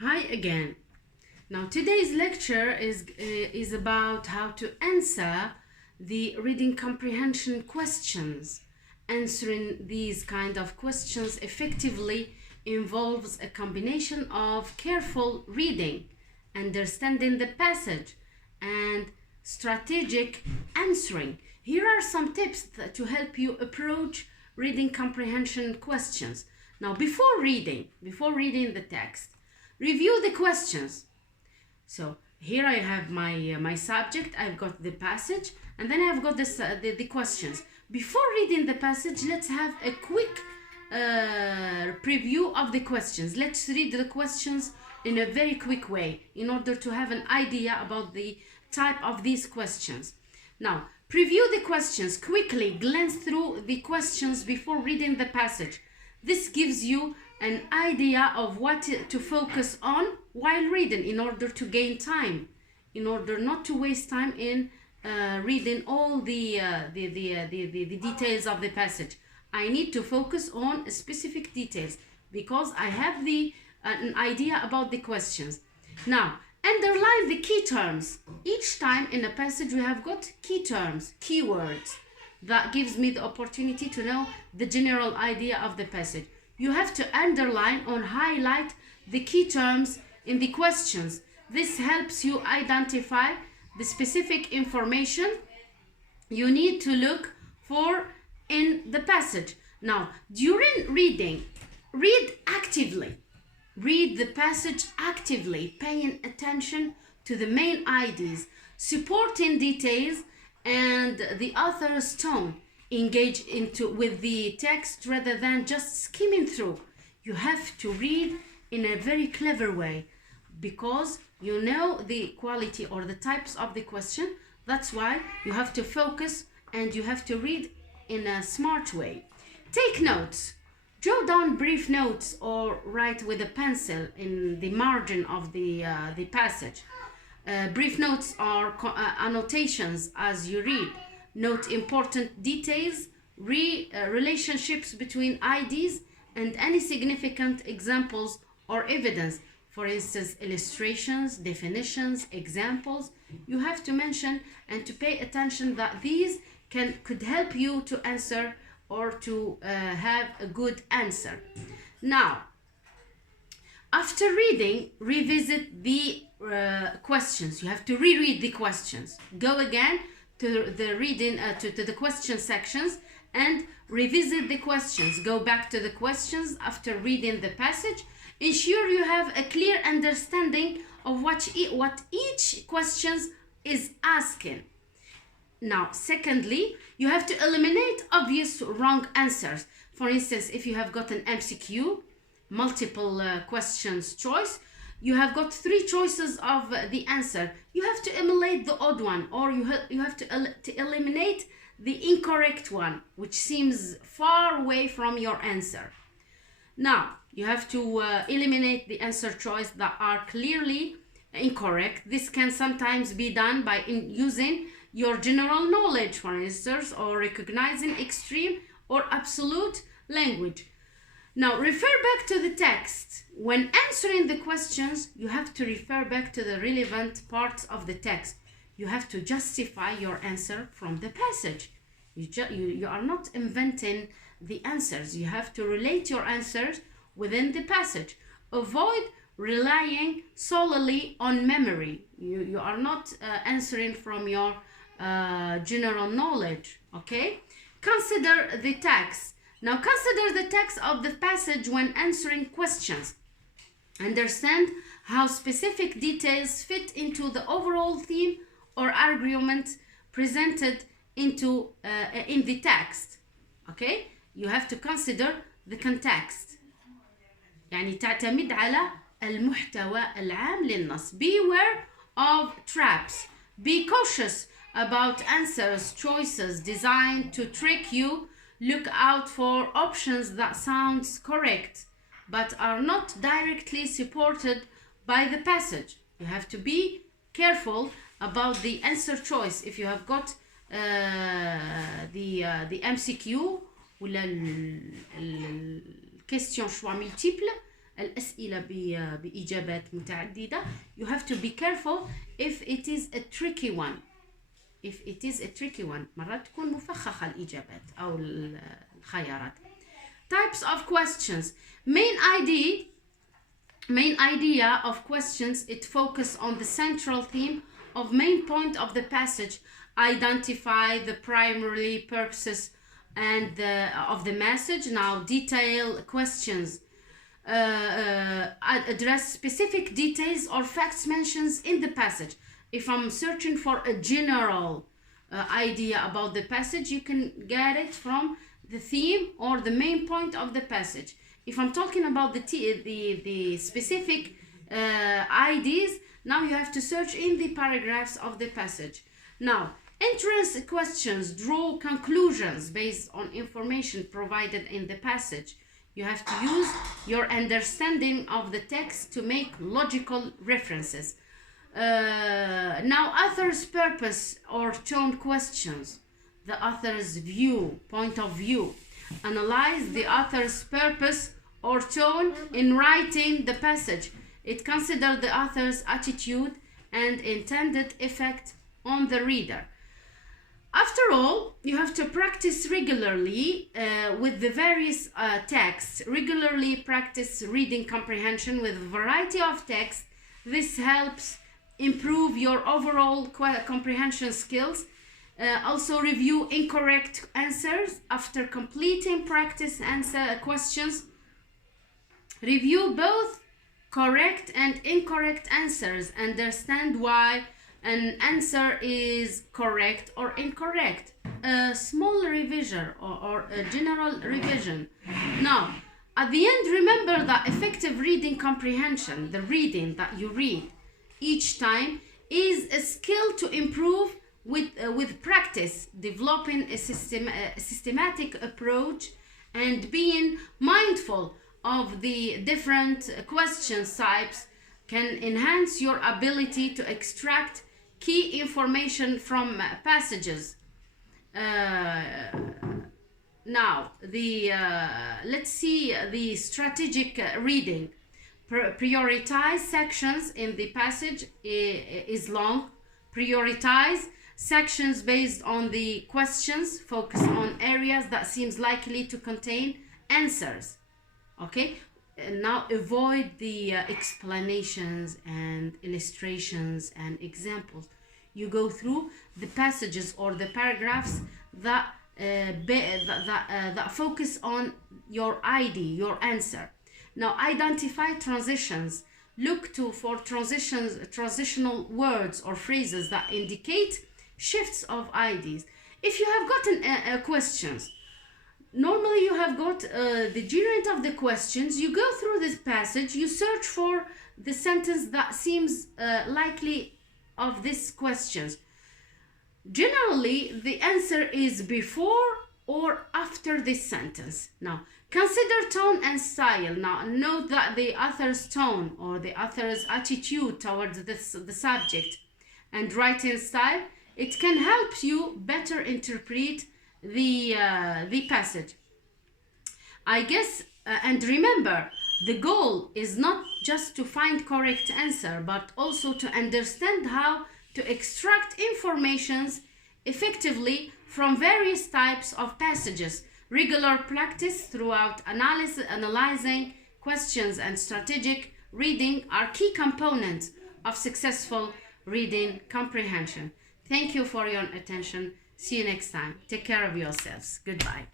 Hi again. Now today's lecture is about how to answer the reading comprehension questions. Answering these kind of questions effectively involves a combination of careful reading, understanding the passage, and strategic answering. Here are some tips to help you approach reading comprehension questions. Now before reading the text, review the questions. So here I have my subject, I've got the passage, and then I've got the questions. Before reading the passage, let's have a quick preview of the questions. Let's read the questions in a very quick way in order to have an idea about the type of these questions. Now, preview the questions quickly, glance through the questions before reading the passage. This gives you an idea of what to focus on while reading in order to gain time, in order not to waste time in reading all the details of the passage. I need to focus on specific details because I have an idea about the questions. Now, underline the key terms. Each time in a passage we have got key terms, keywords. That gives me the opportunity to know the general idea of the passage. You have to underline or highlight the key terms in the questions. This helps you identify the specific information you need to look for in the passage. Now, during reading, read actively. Read the passage actively, paying attention to the main ideas, supporting details, and the author's tone. Engage with the text rather than just skimming through. You have to read in a very clever way because you know the quality or the types of the question. That's why you have to focus and you have to read in a smart way. Take notes. Draw down brief notes or write with a pencil in the margin of the passage. Brief notes are annotations as you read. Note important details, relationships between ideas, and any significant examples or evidence. For instance, illustrations, definitions, examples. You have to mention and to pay attention that these could help you to answer or to have a good answer. Now, after reading, revisit the questions. You have to reread the questions. Go again to the reading to the question sections and revisit the questions. Go back to the questions after reading the passage. Ensure you have a clear understanding of what each question is asking. Now, secondly, you have to eliminate obvious wrong answers. For instance, if you have got an MCQ, multiple questions choice, you have got three choices of the answer. You have to eliminate the odd one, or you have to eliminate the incorrect one, which seems far away from your answer. Now, you have to eliminate the answer choice that are clearly incorrect. This can sometimes be done by using your general knowledge, for instance, or recognizing extreme or absolute language. Now, refer back to the text. When answering the questions, you have to refer back to the relevant parts of the text. You have to justify your answer from the passage. You are not inventing the answers. You have to relate your answers within the passage. Avoid relying solely on memory. You are not answering from your general knowledge, okay? Consider the text. Now consider the text of the passage when answering questions. Understand how specific details fit into the overall theme or argument presented in the text. Okay? You have to consider the context. يعني تعتمد على المحتوى العام للنص. Beware of traps. Be cautious about answers, choices designed to trick you. Look out for options that sound correct but are not directly supported by the passage. You have to be careful about the answer choice. If you have got the MCQ ولا الكيستيون شوا ملتيبل الأسئلة بإجابات متعددة. You have to be careful if it is a tricky one. If it is a tricky one, مرات تكون مفخخة الإجابات أو الخيارات. Types of questions. Main idea of questions, it focus on the central theme of main point of the passage, identify the primary purposes and of the message. Now, detail questions address specific details or facts mentions in the passage. If I'm searching for a general idea about the passage, you can get it from the theme or the main point of the passage. If I'm talking about the specific ideas, now you have to search in the paragraphs of the passage. Now, entrance questions draw conclusions based on information provided in the passage. You have to use your understanding of the text to make logical references. Now, author's purpose or tone questions. The author's view, point of view. Analyze the author's purpose or tone in writing the passage. It considers the author's attitude and intended effect on the reader. After all, you have to practice regularly with the various texts. Regularly practice reading comprehension with a variety of texts. This helps improve your overall comprehension skills. Also review incorrect answers after completing practice answer questions. Review both correct and incorrect answers. Understand why an answer is correct or incorrect. A small revision or a general revision. Now, at the end, remember that effective reading comprehension, the reading that you read each time, is a skill to improve with practice, developing a systematic approach and being mindful of the different question types can enhance your ability to extract key information from passages. Now, let's see the strategic reading. Prioritize sections in the passage is long. Prioritize sections based on the questions. Focus on areas that seems likely to contain answers. Okay, and now avoid the explanations and illustrations and examples. You go through the passages or the paragraphs that focus on your ID, your answer. Now, identify transitions. Look for transitional words or phrases that indicate shifts of IDs. If you have gotten questions, normally you have got the gerund of the questions. You go through this passage, you search for the sentence that seems likely of these questions. Generally, the answer is before or after this sentence. Now, consider tone and style. Now, note that the author's tone or the author's attitude towards the subject and writing style, it can help you better interpret the passage. I guess, and remember, the goal is not just to find correct answer, but also to understand how to extract informations effectively from various types of passages. Regular practice throughout analyzing questions and strategic reading are key components of successful reading comprehension. Thank you for your attention. See you next time. Take care of yourselves. Goodbye.